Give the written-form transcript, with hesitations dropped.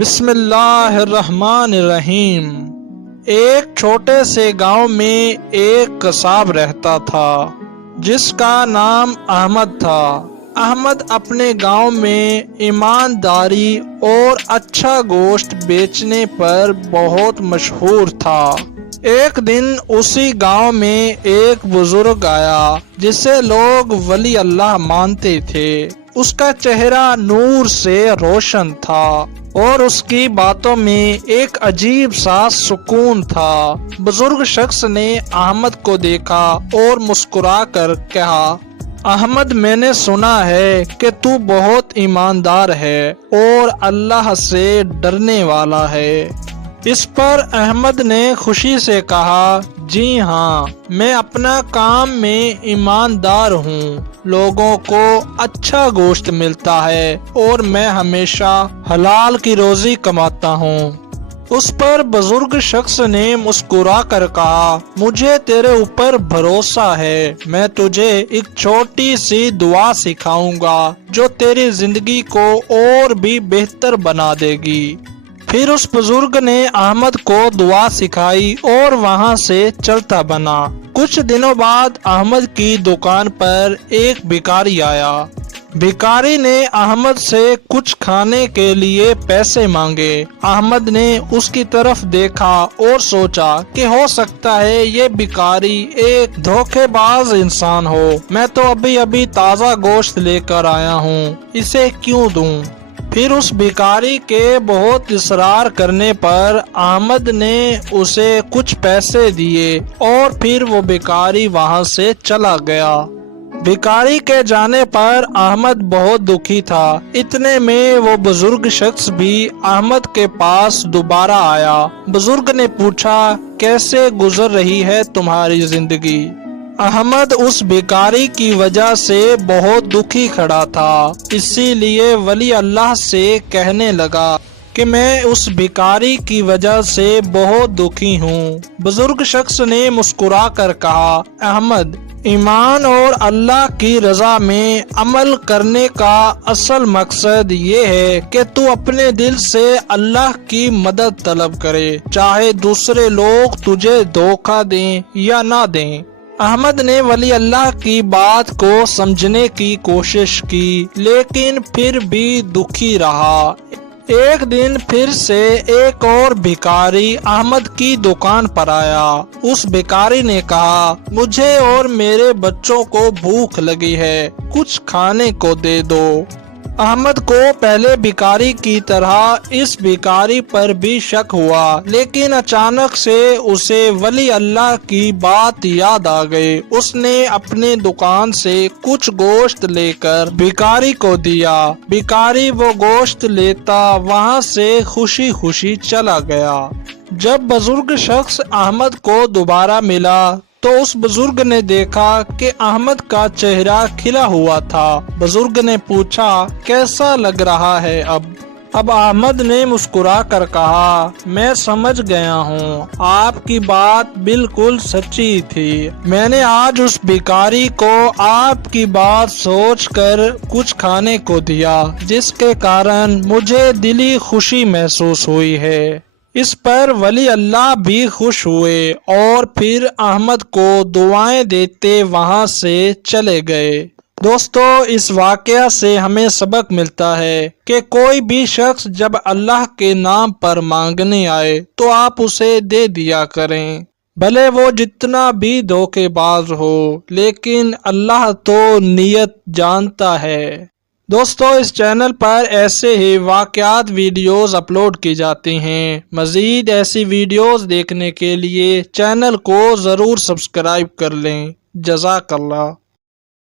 بسم اللہ الرحمن الرحیم۔ ایک چھوٹے سے گاؤں میں ایک قصاب رہتا تھا جس کا نام احمد تھا۔ احمد اپنے گاؤں میں ایمانداری اور اچھا گوشت بیچنے پر بہت مشہور تھا۔ ایک دن اسی گاؤں میں ایک بزرگ آیا جسے لوگ ولی اللہ مانتے تھے۔ اس کا چہرہ نور سے روشن تھا اور اس کی باتوں میں ایک عجیب سا سکون تھا۔ بزرگ شخص نے احمد کو دیکھا اور مسکرا کر کہا، احمد، میں نے سنا ہے کہ تو بہت ایماندار ہے اور اللہ سے ڈرنے والا ہے۔ اس پر احمد نے خوشی سے کہا، جی ہاں، میں اپنا کام میں ایماندار ہوں۔ لوگوں کو اچھا گوشت ملتا ہے اور میں ہمیشہ حلال کی روزی کماتا ہوں۔ اس پر بزرگ شخص نے مسکرا کر کہا، مجھے تیرے اوپر بھروسہ ہے۔ میں تجھے ایک چھوٹی سی دعا سکھاؤں گا جو تیری زندگی کو اور بھی بہتر بنا دے گی۔ پھر اس بزرگ نے احمد کو دعا سکھائی اور وہاں سے چلتا بنا۔ کچھ دنوں بعد احمد کی دکان پر ایک بھکاری آیا۔ بھکاری نے احمد سے کچھ کھانے کے لیے پیسے مانگے۔ احمد نے اس کی طرف دیکھا اور سوچا کہ ہو سکتا ہے یہ بھکاری ایک دھوکے باز انسان ہو۔ میں تو ابھی تازہ گوشت لے کر آیا ہوں، اسے کیوں دوں؟ پھر اس بھکاری کے بہت اصرار کرنے پر احمد نے اسے کچھ پیسے دیے اور پھر وہ بھکاری وہاں سے چلا گیا۔ بھکاری کے جانے پر احمد بہت دکھی تھا۔ اتنے میں وہ بزرگ شخص بھی احمد کے پاس دوبارہ آیا۔ بزرگ نے پوچھا، کیسے گزر رہی ہے تمہاری زندگی؟ احمد اس بھکاری کی وجہ سے بہت دکھی کھڑا تھا، اسی لیے ولی اللہ سے کہنے لگا کہ میں اس بھکاری کی وجہ سے بہت دکھی ہوں۔ بزرگ شخص نے مسکرا کر کہا، احمد، ایمان اور اللہ کی رضا میں عمل کرنے کا اصل مقصد یہ ہے کہ تو اپنے دل سے اللہ کی مدد طلب کرے، چاہے دوسرے لوگ تجھے دھوکہ دیں یا نہ دیں۔ احمد نے ولی اللہ کی بات کو سمجھنے کی کوشش کی لیکن پھر بھی دکھی رہا۔ ایک دن پھر سے ایک اور بھکاری احمد کی دکان پر آیا۔ اس بھکاری نے کہا، مجھے اور میرے بچوں کو بھوک لگی ہے، کچھ کھانے کو دے دو۔ احمد کو پہلے بھکاری کی طرح اس بھکاری پر بھی شک ہوا، لیکن اچانک سے اسے ولی اللہ کی بات یاد آ گئی۔ اس نے اپنے دکان سے کچھ گوشت لے کر بھکاری کو دیا۔ بھکاری وہ گوشت لیتا وہاں سے خوشی خوشی چلا گیا۔ جب بزرگ شخص احمد کو دوبارہ ملا تو اس بزرگ نے دیکھا کہ احمد کا چہرہ کھلا ہوا تھا۔ بزرگ نے پوچھا، کیسا لگ رہا ہے اب احمد نے مسکرا کر کہا، میں سمجھ گیا ہوں، آپ کی بات بالکل سچی تھی۔ میں نے آج اس بھکاری کو آپ کی بات سوچ کر کچھ کھانے کو دیا، جس کے کارن مجھے دلی خوشی محسوس ہوئی ہے۔ اس پر ولی اللہ بھی خوش ہوئے اور پھر احمد کو دعائیں دیتے وہاں سے چلے گئے۔ دوستو، اس واقعہ سے ہمیں سبق ملتا ہے کہ کوئی بھی شخص جب اللہ کے نام پر مانگنے آئے تو آپ اسے دے دیا کریں، بھلے وہ جتنا بھی دھوکے باز ہو، لیکن اللہ تو نیت جانتا ہے۔ دوستو، اس چینل پر ایسے ہی واقعات ویڈیوز اپلوڈ کی جاتی ہیں۔ مزید ایسی ویڈیوز دیکھنے کے لیے چینل کو ضرور سبسکرائب کر لیں۔ جزاک اللہ۔